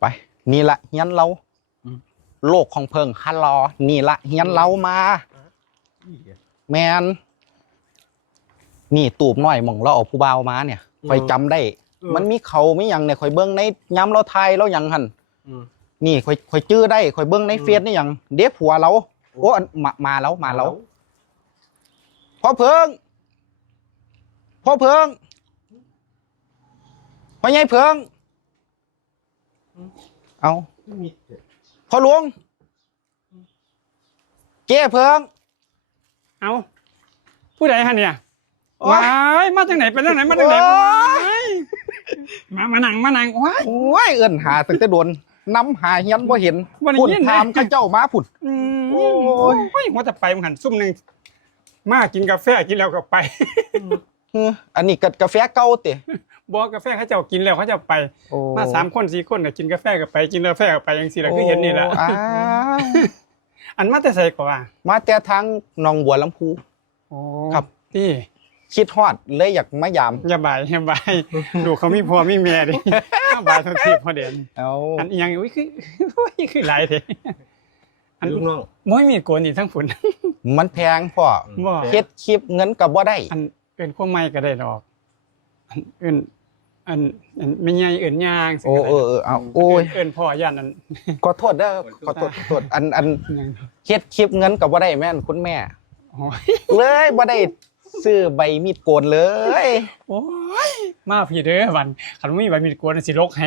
ไป นี่ละเฮียนเราอืมโลกของเพิงฮัลลอนี่ละเฮียนเรามาแมนนี่ตูบน้อยหมองเราเอาผู้บ่าวมาเนี่ยคอยจำได้ มันมีเขามีหยังเนี่ยคอยเบิ้งในย้ำเราไทยเราหยังหันอืมนี่คอยคอยจื้อได้คอยเบิ้งในเฟซนี่หยังเด็บหัวเราโอ้อันมามาแล้วมาแล้วพ่อเพิงพ่อเพิงพ่อใหญ่เพิง เอาไม่มีเด็กพ่อหลวง เก้เพิง เอาผู้ใดฮะเนี่ยโอ๊ยว้ายมาจากไหนเป็นเรื่องไหนมาจากไหนโอ๊ยว้ายมามานั่งมานั่งว้ายโอ้ยเอิ้นหาตั้งแต่โดนน้ำหาเฮียนบ่เห็นบ่ได้พุ่นยินนะถามเข้าเจ้ามาพุ่นอืมโอ้ยโอ้ยว่าจะไปมึงหันซุ่มหนึ่งมากินกาแฟกินแล้วก็ไปเอออันนี้ก็กาแฟเก่าติ บอกกาแฟเขาเจ้ากินแล้วเขาเจ้าไป โอ้มาสามคนสี่คนก็กินกาแฟก็ไปกินกาแฟก็ไปอย่างสี่ละคือเห็นนี่แหละโอ้อ้าวอันมาแต่ใส่ก่อนว่ามาแต่ทางหนองบัวลำพู โอ้ครับ ที่คิดฮอดเลยอยากมายามอย่าบ่ายอย่าบ่ายดูเขามีพ่อมีแม่ดิอย่าบ่ายทุกทีพอเด่นเอาอันอีหยังอุ้ยคืออุ้ยคือหลายเถอะอันลูกน้องบ่มีโกนอีกทั้งฝุ่นมันแพงพ่อบ่ เฮ็ดคลิปเงินก็บ่ได้อันเอิ้นความไม่ก็ได้ดอก อันเอิ้น อันอันไม่ใหญ่เอิ้นย่างสิโอ้ก็เอได้อเออเอาโอ้ยเอิ้นพ่อย่านอันขอโทษเด้อขอโทษขอโทษอันอันหยังเฮ็ดคลิปเงินก็บ่ได้แม่นคุณแม่โอ้ยเลยบ่ได้ซื้อใบมีดโกนเลย โอ้ยมาพี่เด้อวันคันบ่มีใบมีดโกนสิลกให้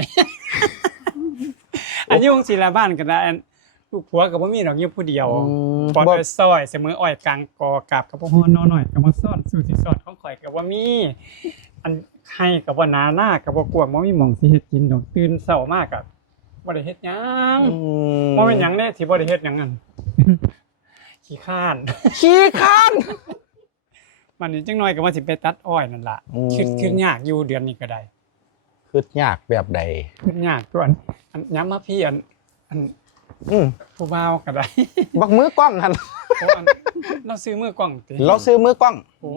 อันยุ่งศิลาบ้านก็ได้อันลูกผัวก็บ่มีดอกอยู่ผู้เดียวอืมปอดบ่อ้อยซอยเสมออ้อยกลางกอกาบกับพ่อนอหน่อยกับมาซ่อนสู่ที่ซ่อนของข่อยกับว่ามีอัน ให้กับว่านาหน้ากับว่ากวางบ่มีหม่องสิเฮ็ดกินดอกตื่นเช้ามากกับบ่ได้เฮ็ดหยังอืมบ่เป็นหยังเด้ที่บ่ได้เฮ็ดหยังนั่นขี้ข้าน ขี้ข้านมันนี้จังน้อยก็ว่าสิไปตัดอ้อยนั่นล่ะอืมคิดคิดยากอยู่เดือนนี้ก็ได้คือยากแบบใดคิดยากตัวอันอันย้ำมาพี่อันอัน อืมผู้บ่าวก็ได้บักมือกล้องหั่นโอ้อันเราซื้อมือกล้องติเราซื้อมือกล้อง โอ้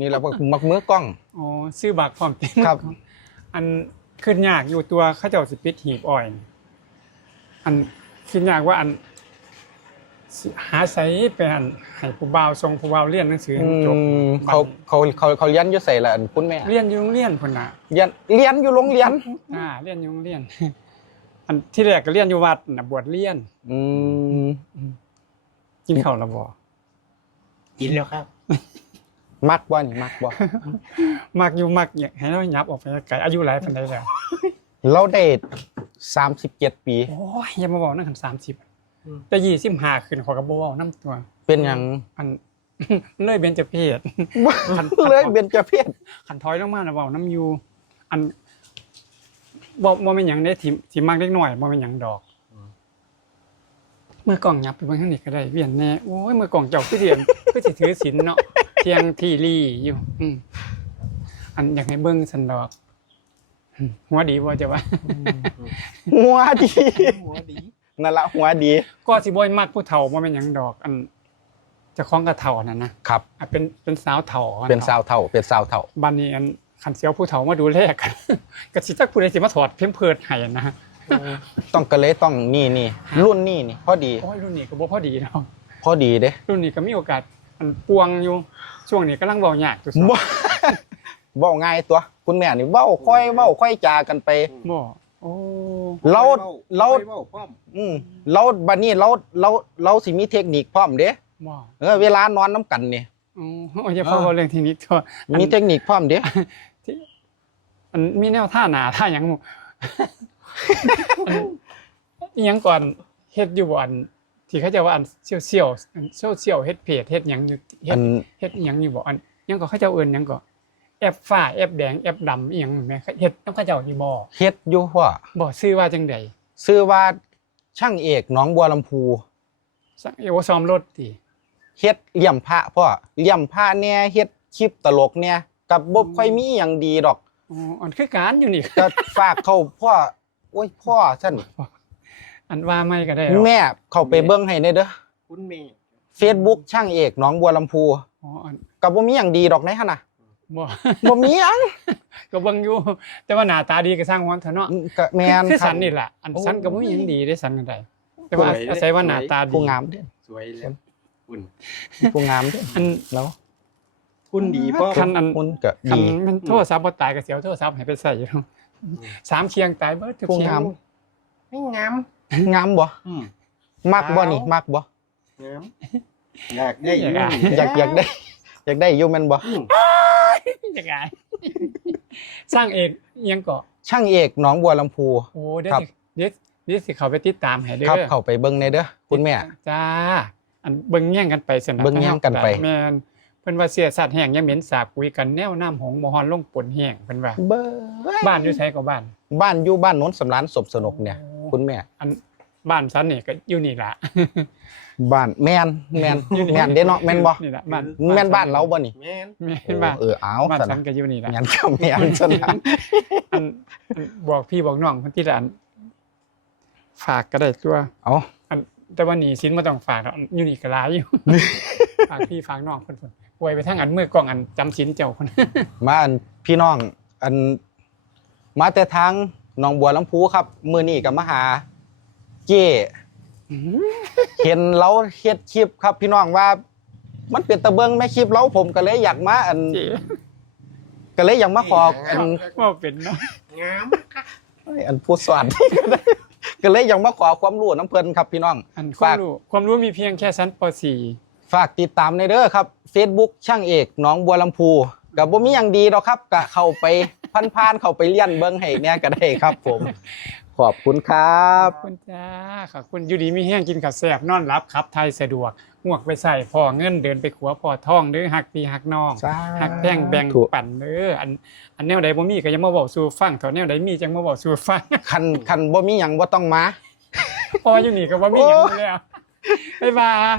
นี่เราบักบักมือกล้องอ๋อซื้อบักพร้อมติครับ อันขึ้นยากอยู่ตัวเขาเจ้าสิปิดหีบอ้อย อันขึ้นยากว่าอันสิหาใส่ไปอันให้ผู้บ่าวส่งผู้บ่าวเรียนหนังสืออืให้จบมเขาเขาเขาเขาเรียนอยู่ใส่ละอันคุณแม่เรียนอยู่โรงเรียนพุ่นน่ะเรียนเรียนอยู่โรงเรียน อ่าเรียนอยู่โรงเรียน อันที่แรกก็เรียนอยู่วัดน่ะบวชเรียน อืมกินข้าวและบ่กินแล้วครับ มักบ่นี่มักบ่มักอยู่มักอยากให้เรายับออกไปไกลอายุหลายปานใดแล้วเราได้สามสิบเจ็ดปี โอ้ยอย่ามาบอกนั่นคันอืม 30แต่25ขึ้นขอยก็บ่เว้านำตัว เป็นหยังอัน เลยเบญจเพศ คัน เลยเบญจเพศ ขันถอยลงมาแล้วเว้าน้ำอยู่ อัน บ่บ่เป็นหยังเด้ที่ที่มักเล็กน้อยบ่เป็นหยังดอกอืมเมื่อกล่องยับไปเบิ่งทางนี้ก็ได้เวียนแน่โอ้ยเมื่อกล่องเจ้าคือเดียนคือสิถือศีลเนาะเที่ยงที่ลี่อยู่ อืมอันอยากให้เบิ่งสันดอกอืมหัวดีบ่จะว่าหัวดีหัวดีนั่นละหัวดี ก็สิบ่มักผู้เฒ่าบ่เป็นหยังดอก อันเจ้าของกระเฒ่านั่นนะครับอะเป็นเป็นสาวเฒ่าอะเป็นสาวเท่าเป็นสาวเท่าบัดนี้อัน คันเสียวผู้เฒ่ามาดูแลกันก็สิจักผู้ใดสิมาถอดเพิ่มเพิดให้นะต้องก็เลยต้องนี่นี่รุ่นนี่นี่พอดีโอ้ยรุ่นนี้ก็บ่พอดีเนาะพอดีเด้รุ่นนี้ก็มีโอกาสอันปวงอยู่ช่วงนี้กำลังเว้ายากจุดบ่เว้าง่ายตัว คุณแม่นี่เว้าค่อยเว้าค่อยจากันไปบ่โอ้เราเราไปว้พร้อมอืมเราบัดนี้เราเราเราสิมีเทคนิคพร้อมเด้บ่เออเวลานอนน้ำกันนี่ อ๋ออย่าเฝ้าเรื่องทีนี้เถอะอันมีเทคนิคพร้อมเด้ที่อันมีแนวท่าหนาท่าหยังหมู่อันอิหยังก่อนเฮ็ดอยู่บ่อันที่เขาจะว่าอันเซี่ยวเซี่ยวๆอันเซี่ยวเซี่ยวๆเฮ็ดเพจเฮ็ดหยังอยู่เฮ็อัดนเฮ็ดอิหยังอยู่บ่อันหยังก็เขาเจ้าเอิ้นหยังก็แอปฟ้าแอปแดงแอปดำอีหยังแม่เฮ็ดนำเขาเจ้าอยู่บ่เฮ็ดอยู่ว่าบ่ชื่อว่าจังได๋ชื่อว่าช่างเอกหนองบัวลำพู สักเอวซ้อมรถติ เฮ็ดเลี่ยมพระพ่อเลี่ยมพระเนี่ยเฮ็ดคลิปตลกเนี่ยกับบ่ค่อยมีหยังดีดอกอ๋ออันคือการอยู่นี่ก็ฝากเขาพ่อโอ้ยพ่อซั่นอันว่าไม่ก็ได้หรอกแม่เข้าไปเบิ่งให้ได้เด้อคุณเมย์ Facebook ช่างเอกหนองบัวลำพูอ๋ออันก็บ่มีหยังดีดอกในหั่นน่ะบ่บ่มีหยังก็เบิ่งอยู่ แต่ว่าหน้าตาดีก็สร้างวันเถอะเนาะก็แม่นคือครัสับนนี่แหละอันโอ้สันก็บ่มีหยังดีได้สันกันได้แต่ว่าอาศัยว่าหน้าตาดีผู้งามเด้อสวยแล้ว อุ่นผู้งามเด้ออันแล้วหุ่นดีเพราะคันอันคุณก็คันดีมันโทรศัพท์บ่ตายก็เสียวโทรศัพท์ให้ไปใส่อยู่สามเคียงตายเบิดทุกผู้เคียงางมไม่งามงามบ่อืมมักบ่นี่มักบ่งามอยากได้อยู่อยากอยากได้ อยากได้อยู่แม่นบ่อืมยังไงสร้างเอกอิหยังเกาะช่างเอกหนองบัวลำพูโอ้เดี๋ยวครับสิเดี๋ยวเดี๋ยวสิเขาไปติดตามให้เด้อครับ เข้าไปเบิ่งในเด้อคุณแม่จ้า อันเบิ่งแย่งกันไปสนะเบิ่งแย่งกันไปแม่นเพิ่นว่าเสียสัตว์แห้งยังเหม็นสาบคุยกันแนวน้ำหงบ่ฮอนลงปนแห้งเพิ่นว่าเบ้อบ้านอยู่ไสก็บ้าน บ้านอยู่บ้านโน้นสำรานศพสนุกเนี่ย คุณแม่อันบ้านฉันนี่ก็อยู่นี่ล่ะบ้านแม่นแม่นแม่นเด้เนาะแม่นบ่นี่ล่ะบ้านแม่นบ้านเราบ่นี่แม่นแม่โอ้นบ้านเออเอาบ้านซะฉันะนก็อยู่นี่ล่ะงั้นก็แม่นซะนะอันอันบอกพี่บอกน้องคนที่ร้านฝากก็ได้ตัวเอาอัน แต่ว่าหนีสินบ่ต้องฝากหรอกอยู่นี่ก็หลายอยู่ ฝากพี่ฝากน้องเพิ่นๆอวยไปทางอันมือกล้องอันจำสินเจ้าคนมาอันพี่น้องอันมาแต่ทางหนองบัวลำพูครับ มื้อนี้ก็มาหาเจ้เห็นเราเฮ็ดคลิปครับพี่น้องว่า มันเป็นตะเบิงแม่คลิปเราผมก็เลยอยากมาอันเจ๊ก็เลยอยากมาขออันว่าเป็นเนาะ งาม อันผู้สอนก็ เลยอยากมาขอความรู้น้ำเพิ่นครับพี่น้องอันความฝากรู้ความรู้มีเพียงแค่ชั้นป ฝากติดตามในเด้อครับ Facebook ช่างเอกหน้องบัวลำพูกับบ่มีหยังดีดอกครับก็เข้าไปพันๆเข้าไปเลียนเบิ่งให้เนี่ยก็ได้ครับผม ขอบคุณครั .4 บขอบคุณจ้าขอบคุณอยู่ดีมีแห้งกินข้าวแซ่บนอนรับครับ ไทยสะดวกหมวกไปใส่พอเงินเดินไปขัวพอท่องเด้อหักพี่หักน้อง หักแพงแบ่งถูกปันเด้ออันอันแนวใดบ่มีก็อยังมาเว้าสู่ฟังเถาแนวใดมีจังมาเว้าสู่ฟัง คันคันบ่มีหยังบ่ต้องมา เพราะว่าอยู่นี่ก็บ่มีหยังอยู่แล้วบ๊ายบาย